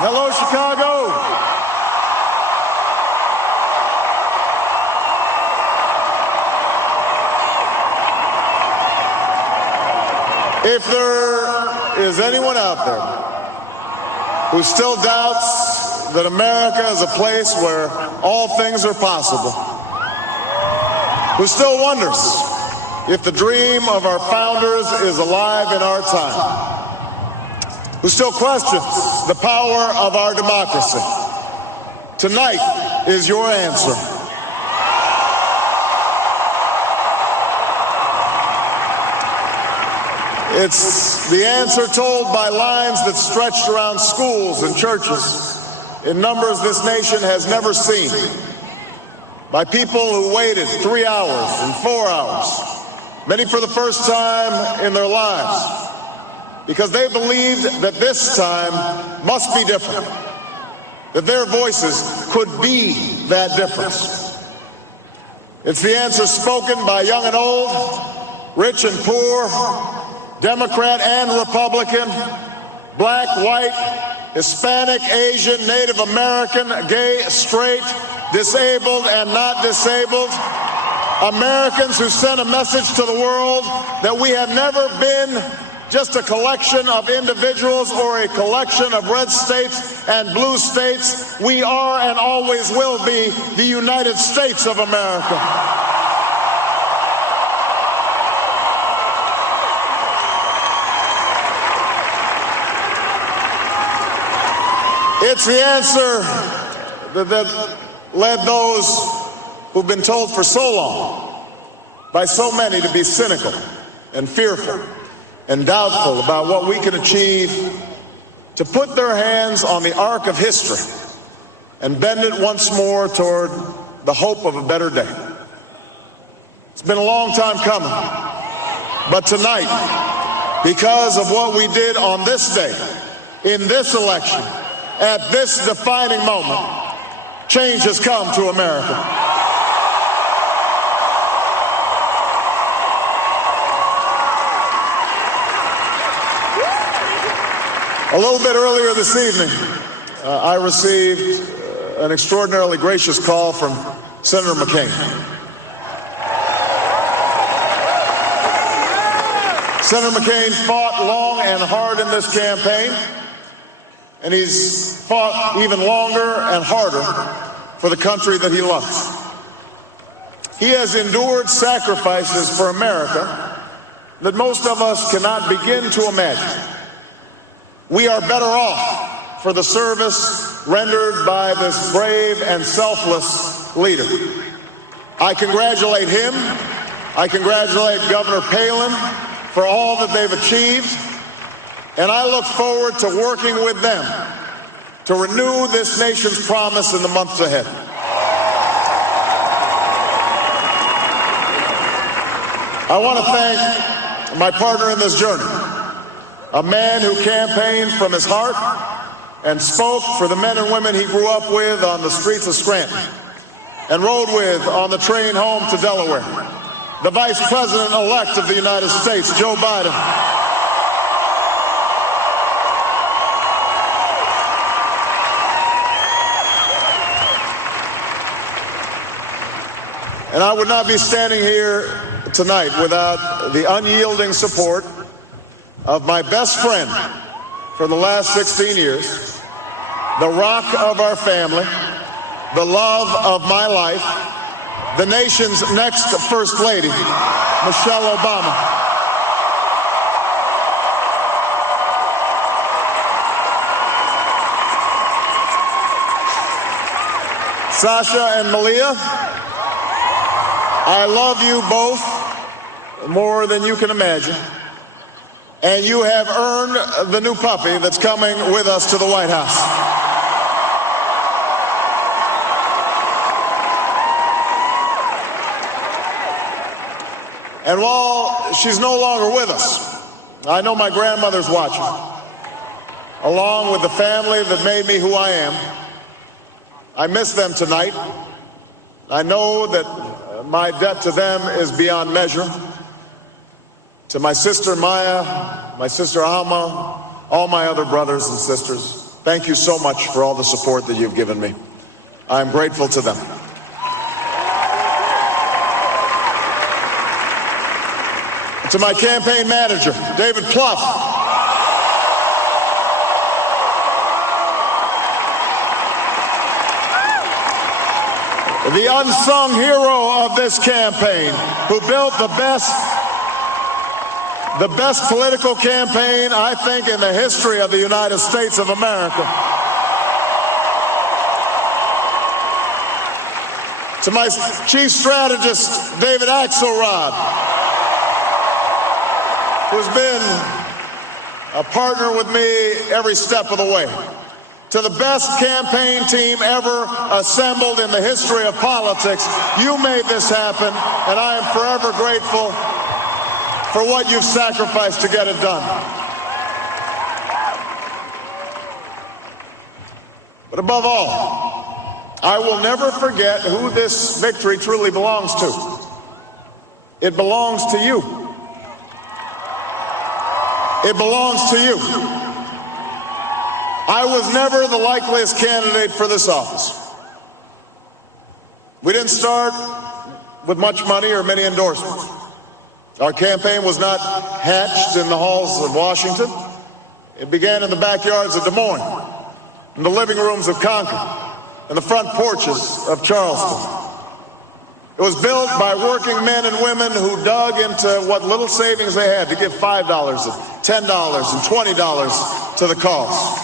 Hello, Chicago. If there is anyone out there who still doubts that America is a place where all things are possible, who still wonders if the dream of our founders is alive in our time, who still questions the power of our democracy, tonight is your answer. It's the answer told by lines that stretched around schools and churches in numbers this nation has never seen, by people who waited 3 hours and 4 hours, many for the first time in their lives, because they believed that this time must be different, that their voices could be that difference. It's the answer spoken by young and old, rich and poor, Democrat and Republican, black, white, Hispanic, Asian, Native American, gay, straight, disabled and not disabled, Americans who sent a message to the world that we have never been just a collection of individuals or a collection of red states and blue states. We are and always will be the United States of America. It's the answer that led those who've been told for so long by so many to be cynical and fearful and doubtful about what we can achieve, to put their hands on the arc of history and bend it once more toward the hope of a better day. It's been a long time coming, but tonight, because of what we did on this day, in this election, at this defining moment, change has come to America. A little bit earlier this evening, I received an extraordinarily gracious call from Senator McCain. Senator McCain fought long and hard in this campaign, and he's fought even longer and harder for the country that he loves. He has endured sacrifices for America that most of us cannot begin to imagine. We are better off for the service rendered by this brave and selfless leader. I congratulate him. I congratulate Governor Palin for all that they've achieved. And I look forward to working with them to renew this nation's promise in the months ahead. I want to thank my partner in this journey, a man who campaigned from his heart and spoke for the men and women he grew up with on the streets of Scranton and rode with on the train home to Delaware, the Vice President-elect of the United States, Joe Biden. And I would not be standing here tonight without the unyielding support of my best friend for the last 16 years, the rock of our family, the love of my life, the nation's next First Lady, Michelle Obama. Sasha and Malia, I love you both more than you can imagine, and you have earned the new puppy that's coming with us to the White House. And while she's no longer with us, I know my grandmother's watching, along with the family that made me who I am. I miss them tonight. I know that my debt to them is beyond measure. To my sister Maya, my sister Alma, all my other brothers and sisters, thank you so much for all the support that you've given me. I'm grateful to them. To my campaign manager, David Plouffe. The unsung hero of this campaign, who built the best political campaign, I think, in the history of the United States of America. To my chief strategist, David Axelrod, who's been a partner with me every step of the way. To the best campaign team ever assembled in the history of politics, you made this happen, and I am forever grateful for what you've sacrificed to get it done. But above all, I will never forget who this victory truly belongs to. It belongs to you. It belongs to you. I was never the likeliest candidate for this office. We didn't start with much money or many endorsements. Our campaign was not hatched in the halls of Washington. It began in the backyards of Des Moines, in the living rooms of Concord, and the front porches of Charleston. It was built by working men and women who dug into what little savings they had to give $5 and $10 and $20 to the cause.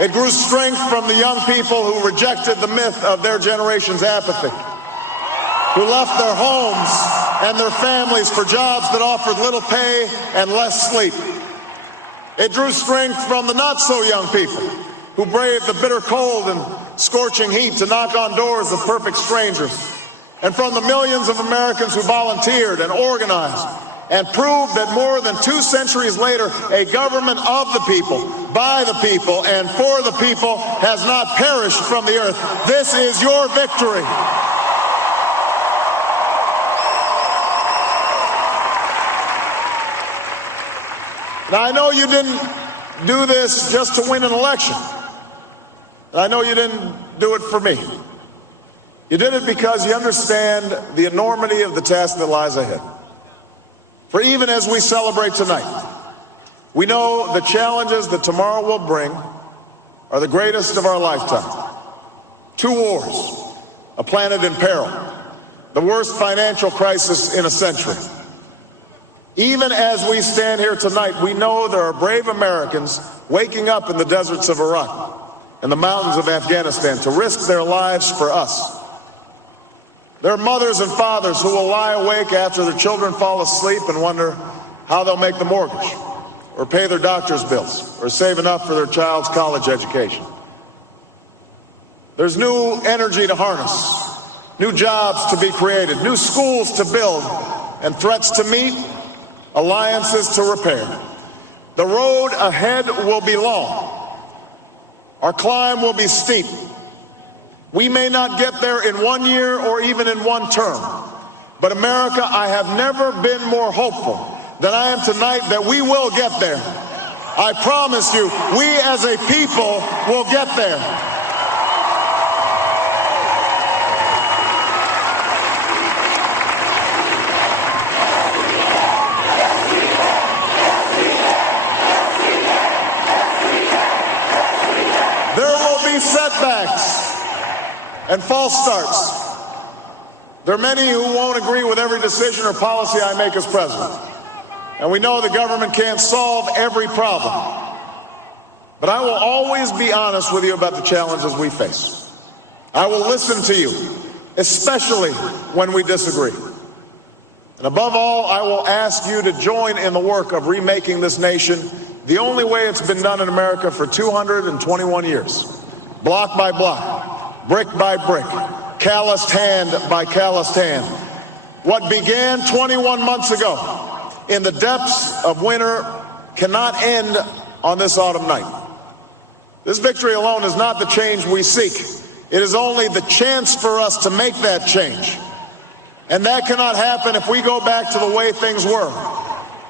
It grew strength from the young people who rejected the myth of their generation's apathy, who left their homes and their families for jobs that offered little pay and less sleep. It drew strength from the not-so-young people who braved the bitter cold and scorching heat to knock on doors of perfect strangers, and from the millions of Americans who volunteered and organized and proved that more than 2 centuries later, a government of the people, by the people, and for the people has not perished from the earth. This is your victory. Now, I know you didn't do this just to win an election. I know you didn't do it for me. You did it because you understand the enormity of the task that lies ahead. For even as we celebrate tonight, we know the challenges that tomorrow will bring are the greatest of our lifetime. 2 wars, a planet in peril, the worst financial crisis in a century. Even as we stand here tonight, we know there are brave Americans waking up in the deserts of Iraq and the mountains of Afghanistan to risk their lives for us. There are mothers and fathers who will lie awake after their children fall asleep and wonder how they'll make the mortgage, or pay their doctor's bills, or save enough for their child's college education. There's new energy to harness, new jobs to be created, new schools to build, and threats to meet, alliances to repair. The road ahead will be long. Our climb will be steep. We may not get there in 1 year or even in 1 term. But America, I have never been more hopeful than I am tonight that we will get there. I promise you, we as a people will get there. There will be setbacks and false starts. There are many who won't agree with every decision or policy I make as president. And we know the government can't solve every problem. But I will always be honest with you about the challenges we face. I will listen to you, especially when we disagree. And above all, I will ask you to join in the work of remaking this nation the only way it's been done in America for 221 years. Block by block, brick by brick, calloused hand by calloused hand. What began 21 months ago in the depths of winter cannot end on this autumn night. This victory alone is not the change we seek. It is only the chance for us to make that change. And that cannot happen if we go back to the way things were.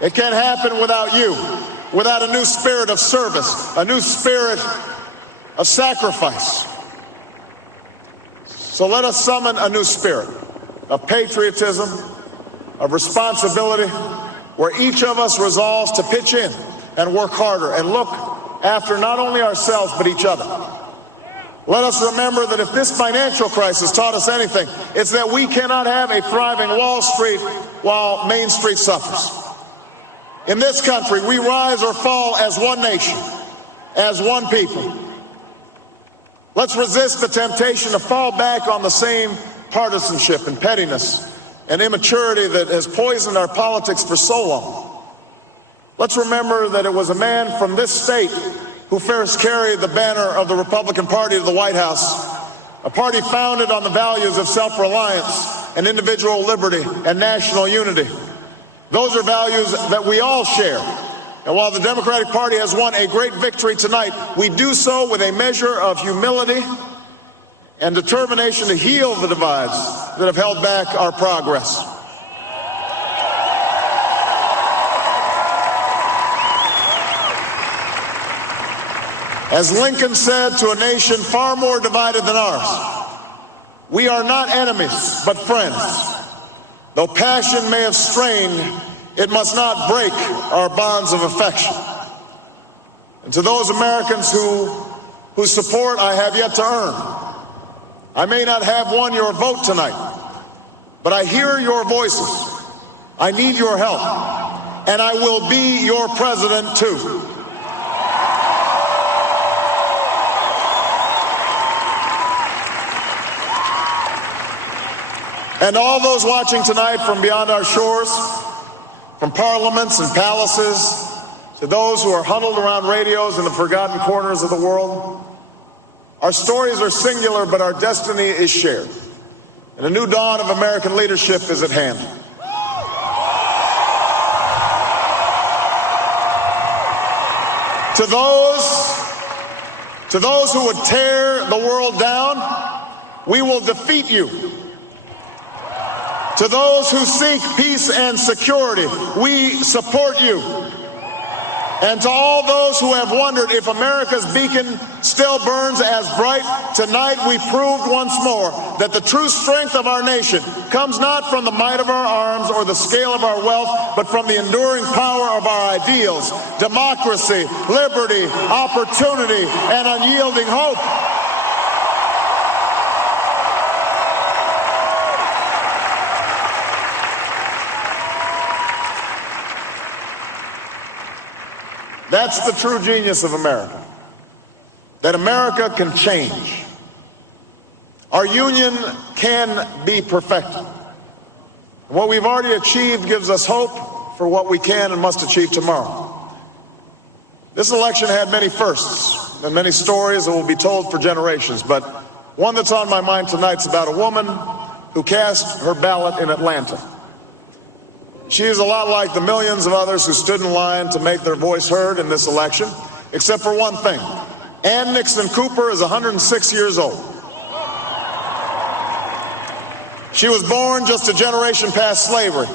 It can't happen without you. without a new spirit of service, a new spirit of sacrifice. So let us summon a new spirit of patriotism, of responsibility, where each of us resolves to pitch in and work harder and look after not only ourselves but each other. Let us remember that if this financial crisis taught us anything, it's that we cannot have a thriving Wall Street while Main Street suffers. In this country, we rise or fall as one nation, as one people. Let's resist the temptation to fall back on the same partisanship and pettiness and immaturity that has poisoned our politics for so long. Let's remember that it was a man from this state who first carried the banner of the Republican Party to the White House, a party founded on the values of self-reliance and individual liberty and national unity. Those are values that we all share. And while the Democratic Party has won a great victory tonight, we do so with a measure of humility and determination to heal the divides that have held back our progress. As Lincoln said to a nation far more divided than ours, we are not enemies, but friends. Though passion may have strained, it must not break our bonds of affection. And to those Americans whose support I have yet to earn, I may not have won your vote tonight, but I hear your voices. I need your help, and I will be your president too. And all those watching tonight from beyond our shores, from parliaments and palaces, to those who are huddled around radios in the forgotten corners of the world, our stories are singular, but our destiny is shared. And a new dawn of American leadership is at hand. To those who would tear the world down, we will defeat you. To those who seek peace and security, we support you. And to all those who have wondered if America's beacon still burns as bright, tonight we proved once more that the true strength of our nation comes not from the might of our arms or the scale of our wealth, but from the enduring power of our ideals: democracy, liberty, opportunity, and unyielding hope. That's the true genius of America, that America can change. Our union can be perfected. What we've already achieved gives us hope for what we can and must achieve tomorrow. This election had many firsts and many stories that will be told for generations, but one that's on my mind tonight is about a woman who cast her ballot in Atlanta. She is a lot like the millions of others who stood in line to make their voice heard in this election, except for one thing. Ann Nixon Cooper is 106 years old. She was born just a generation past slavery,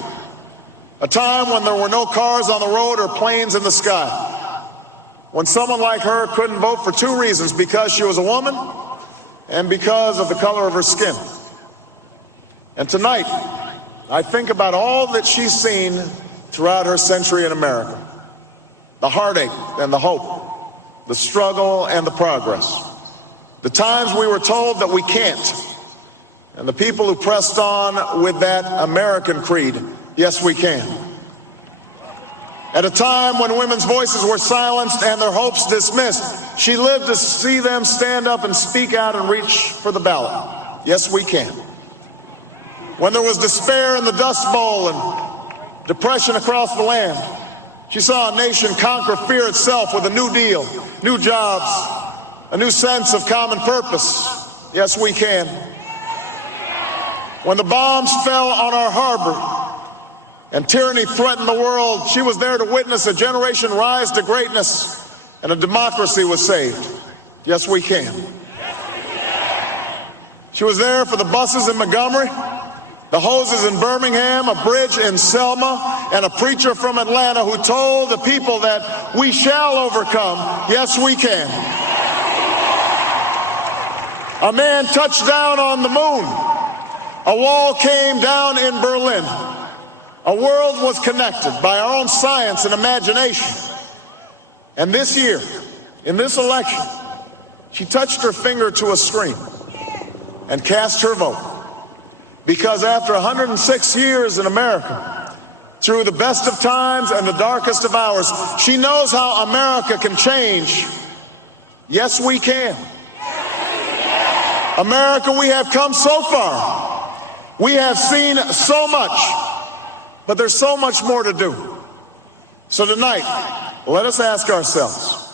a time when there were no cars on the road or planes in the sky, when someone like her couldn't vote for two reasons: because she was a woman and because of the color of her skin. And tonight, I think about all that she's seen throughout her century in America: the heartache and the hope, the struggle and the progress, the times we were told that we can't, and the people who pressed on with that American creed: yes, we can. At a time when women's voices were silenced and their hopes dismissed, she lived to see them stand up and speak out and reach for the ballot: yes, we can. When there was despair in the Dust Bowl and depression across the land, she saw a nation conquer fear itself with a New Deal, new jobs, a new sense of common purpose: yes, we can. When the bombs fell on our harbor and tyranny threatened the world, she was there to witness a generation rise to greatness and a democracy was saved: yes, we can. She was there for the buses in Montgomery, the hoses in Birmingham, a bridge in Selma, and a preacher from Atlanta who told the people that we shall overcome. Yes, we can. A man touched down on the moon. A wall came down in Berlin. A world was connected by our own science and imagination. And this year, in this election, she touched her finger to a screen and cast her vote. Because after 106 years in America, through the best of times and the darkest of hours, she knows how America can change. Yes, we can. America, we have come so far. We have seen so much, but there's so much more to do. So tonight, let us ask ourselves,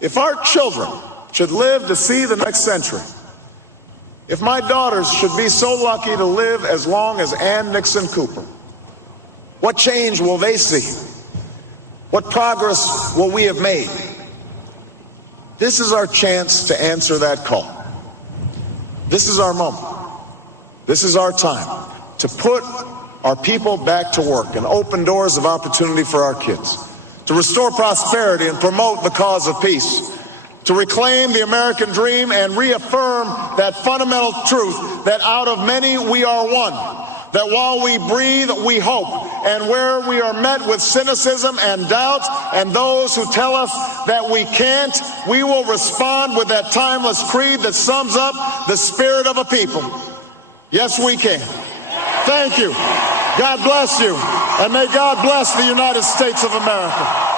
if our children should live to see the next century, if my daughters should be so lucky to live as long as Ann Nixon Cooper, what change will they see? What progress will we have made? This is our chance to answer that call. This is our moment. This is our time to put our people back to work and open doors of opportunity for our kids, to restore prosperity and promote the cause of peace, to reclaim the American dream and reaffirm that fundamental truth that out of many we are one, that while we breathe, we hope, and where we are met with cynicism and doubt and those who tell us that we can't, we will respond with that timeless creed that sums up the spirit of a people. Yes, we can. Thank you. God bless you, and may God bless the United States of America.